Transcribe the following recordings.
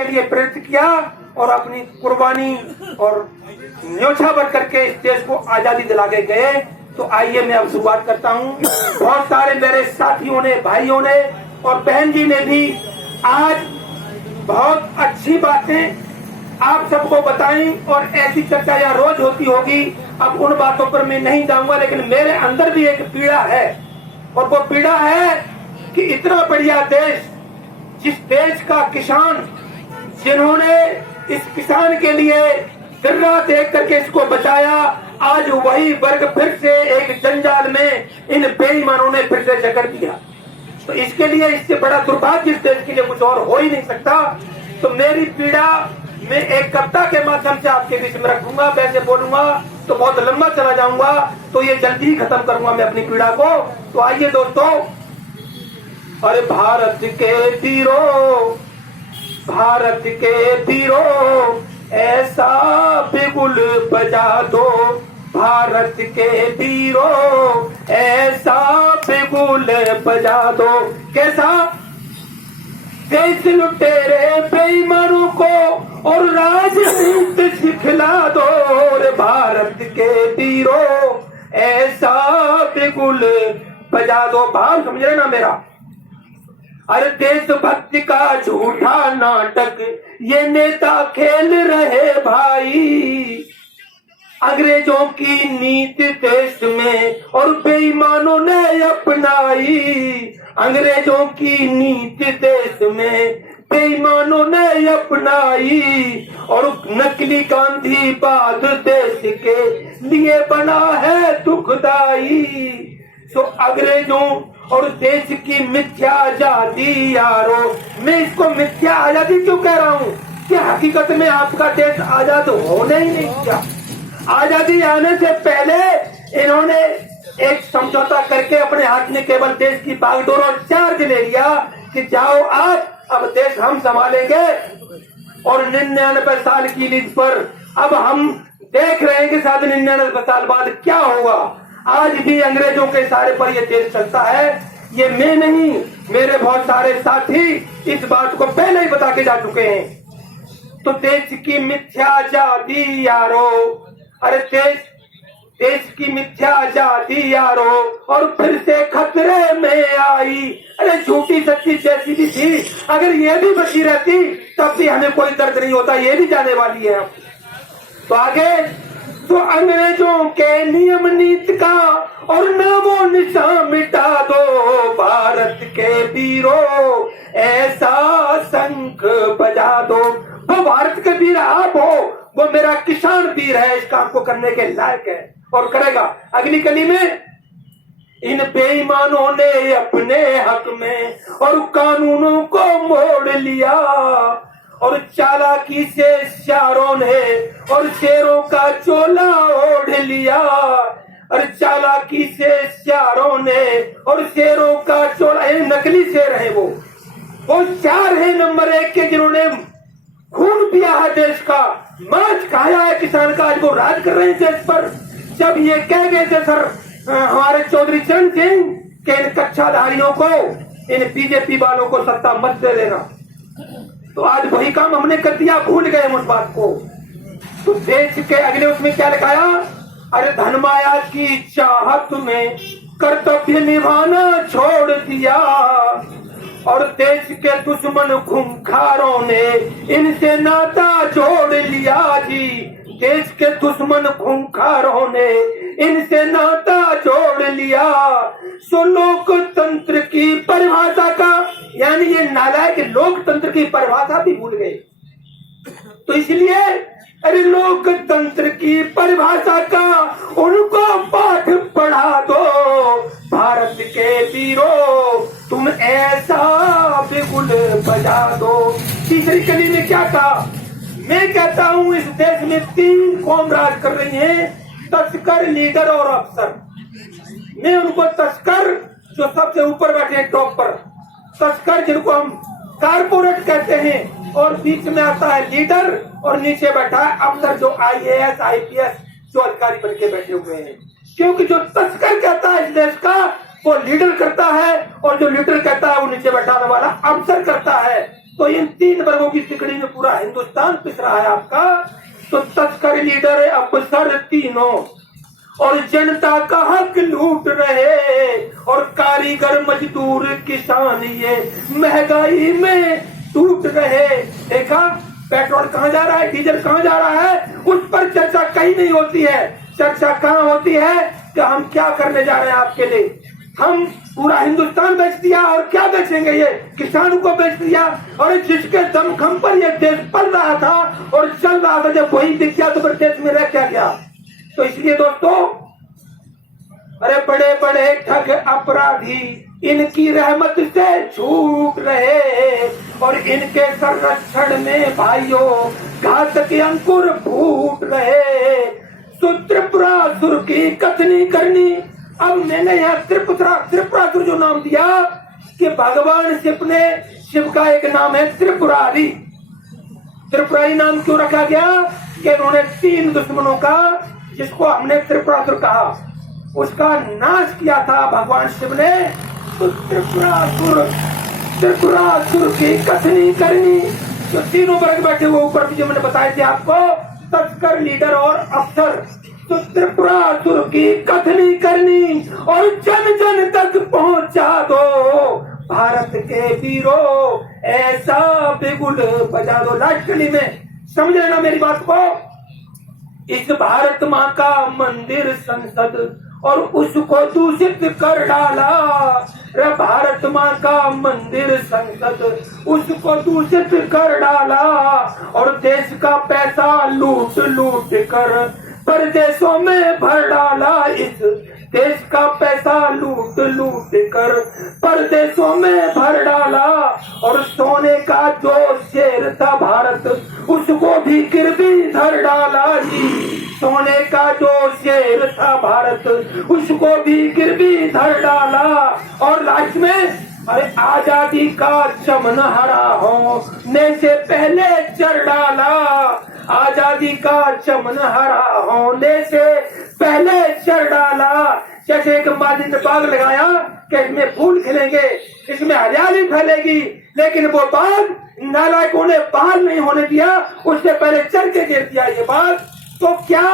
के लिए प्रेरित किया और अपनी कुर्बानी और न्योछावर करके इस देश को आजादी दिला के गए। तो आइए मैं अब शुरुआत करता हूँ। बहुत सारे मेरे साथियों ने, भाइयों ने और बहन जी ने भी आज बहुत अच्छी बातें आप सबको बताई और ऐसी चर्चा यहाँ रोज होती होगी। अब उन बातों पर मैं नहीं जाऊंगा, लेकिन मेरे अंदर भी एक पीड़ा है और वो पीड़ा है कि इतना बढ़िया देश, जिस देश का किसान, जिन्होंने इस किसान के लिए दिन रात देख करके इसको बचाया, आज वही वर्ग फिर से एक जंजाल में इन बेईमानों ने फिर से जकड़ दिया। तो इसके लिए, इससे बड़ा दुर्भाग्य इस देश के लिए कुछ और हो ही नहीं सकता। तो मेरी पीड़ा मैं एक कविता के माध्यम से आपके बीच में रखूंगा। वैसे बोलूंगा तो बहुत लंबा चला जाऊंगा, तो ये जल्दी ही खत्म करूंगा मैं अपनी पीड़ा को। तो आइए दोस्तों। अरे भारत के वीरों, भारत के वीरों, ऐसा बिगुल बजा दो, भारत के वीरों, ऐसा बिगुल बजा दो। कैसा? देश लुटेरे बेईमानों को और राजनीति सिखला दो, रे भारत के वीरों, ऐसा बिगुल बजा दो। भाव समझ रहे ना मेरा? अरे देशभक्ति का झूठा नाटक ये नेता खेल रहे भाई, अंग्रेजों की नीति देश में और बेईमानों ने अपनाई, अंग्रेजों की नीति देश में बेईमानों ने अपनाई, और नकली गांधीवाद देश के लिए बना है दुखदाई। सो अंग्रेजों और देश की मिथ्या आजादी यारो, मैं इसको मिथ्या आजादी क्यों कह रहा हूँ कि हकीकत में आपका देश आजाद होने ही नहीं दिया। आजादी आने से पहले इन्होंने एक समझौता करके अपने हाथ में केवल देश की बागडोर और चार्ज ले लिया कि जाओ आप, अब देश हम संभालेंगे। और 99 साल की लीड पर अब हम देख रहे हैं कि शायद 99 साल बाद क्या होगा। आज भी अंग्रेजों के सहारे पर यह देश चलता है। ये मैं नहीं, मेरे बहुत सारे साथी इस बात को पहले ही बता के जा चुके हैं। तो देश की मिथ्या आजादी यारो, अरे देश की मिथ्या आजादी यारो, और फिर से खतरे में आई। अरे झूठी सच्ची जैसी भी थी, अगर ये भी बची रहती तब भी हमें कोई दर्द नहीं होता, ये भी जाने वाली है। तो आगे, तो अंग्रेजों के नियम नीति का और नामो निशान मिटा दो, भारत के वीरों, ऐसा शंख बजा दो। वो भारत के वीर आप हो, वो मेरा किसान वीर है, इस काम को करने के लायक है और करेगा। अगली कली में, इन बेईमानों ने अपने हक में और कानूनों को मोड़ लिया, और चालाकी से शारों ने और शेरों का चोला ओढ़ लिया, और चालाकी से शारों ने और शेरों का चोला। नकली शेर है वो चार है नंबर 1 के, जिन्होंने खून पिया है देश का, मांस खाया है किसान का, आज वो राज कर रहे हैं देश पर। जब ये कह गए थे सर हमारे चौधरी चरण सिंह के इन कक्षाधारियों को, इन बीजेपी वालों को सत्ता मत दे देना, तो आज वही काम हमने कर दिया, भूल गए उस बात को। तो देश के अगले उसमें क्या लिखाया? अरे धनमाया की चाहत में कर्तव्य निभाना छोड़ दिया, और देश के दुश्मन खूंखारों ने इनसे नाता जोड़ लिया जी, देश के दुश्मन खूंखारों ने इनसे नाता जोड़ लिया। सो लोकतंत्र की परिभाषा का, यानी ये नालायक लोकतंत्र की परिभाषा भी भूल गए। तो इसलिए अरे लोकतंत्र की परिभाषा का उनको पाठ पढ़ा दो, भारत के वीरों, तुम ऐसा बिगुल बजा दो। तीसरी कली में क्या कहा? मैं कहता हूं इस देश में 3 कौम राज कर रही हैं, तस्कर, लीडर और अफसर। मैं उनको तस्कर, जो सबसे ऊपर बैठे हैं टॉप पर, तस्कर जिनको हम कारपोरेट कहते हैं, और बीच में आता है लीडर, और नीचे बैठा है अफसर, जो IAS IPS जो अधिकारी बन के बैठे हुए हैं। क्योंकि जो तस्कर कहता है इस देश का, वो लीडर करता है, और जो लीडर कहता है वो नीचे बैठाने वाला अफसर करता है। तो इन 3 वर्गों की सिकड़ी में पूरा हिंदुस्तान पिस रहा है आपका। तो तस्कर लीडर अफसर तीनों और जनता का हक लूट रहे, और कारीगर मजदूर किसान ये महंगाई में टूट रहे। देखा पेट्रोल कहाँ जा रहा है, डीजल कहाँ जा रहा है, उस पर चर्चा कहीं नहीं होती है। चर्चा कहाँ होती है कि हम क्या करने जा रहे हैं आपके लिए। हम पूरा हिंदुस्तान बेच दिया, और क्या बेचेंगे, ये किसानों को बेच दिया। और जिसके दमखम पर ये देश पल रहा था और चल रहा था, जब वही दिख गया तो फिर देश में रह क्या गया। तो इसलिए दोस्तों, अरे बड़े बड़े ठग अपराधी इनकी रहमत से छूट रहे, और इनके संरक्षण में भाइयों घातक अंकुर फूट रहे। तो त्रिपुरासुर की कथनी करनी। अब मैंने यहाँ त्रिपुरासुर जो नाम दिया कि भगवान शिव का एक नाम है त्रिपुरारी। त्रिपुरारी नाम क्यों रखा गया कि उन्होंने 3 दुश्मनों का, जिसको हमने त्रिपुरासुर कहा, उसका नाश किया था भगवान शिव ने। तो त्रिपुरासुर की कथनी करनी। जो 3 वर्ग बैठे हुए ऊपर जो मैंने बताए थे आपको, तस्कर लीडर और अफसर। तो त्रिपुरासुर की कथनी करनी और जन जन तक पहुंचा दो भारत के वीरों, ऐसा बिगुल बजा दो। लास्ट कड़ी में समझ लेना मेरी बात को। इस भारत माँ का मंदिर संसद और उसको दूषित कर डाला। रे भारत माँ का मंदिर संसद उसको दूषित कर डाला, और देश का पैसा लूट लूट कर परदेशों में भर डाला। इस देश का पैसा लूट लूट कर परदेशों में भर डाला, और सोने का जो शेर था भारत उसको भी गिरवी धर डाला। सोने का जो शेर था भारत उसको भी गिरवी धर डाला। और लास्ट में अरे आजादी का चमन हरा होने से पहले चढ़ डाला। आजादी का चमन हरा होने से पहले चढ़ डाला। जैसे एक माली ने बाग लगाया कि इसमें फूल खिलेंगे, इसमें हरियाली फैलेगी, लेकिन वो बाग नालायकों ने बहाल नहीं होने दिया, उससे पहले चढ़ के गिर दिया ये बाग। तो क्या,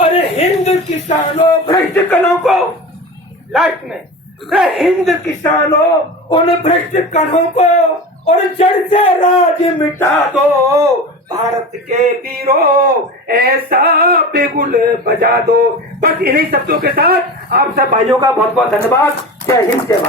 अरे हिंद किसानों भ्रष्ट कणों को, लास्ट में हिंद किसानों उन भ्रष्ट कणों को और जड़ से राज मिटा दो भारत के वीरों, ऐसा बिगुल बजा दो। बस इन्हीं शब्दों के साथ आप सब भाइयों का बहुत बहुत धन्यवाद। जय हिंद जय भारत।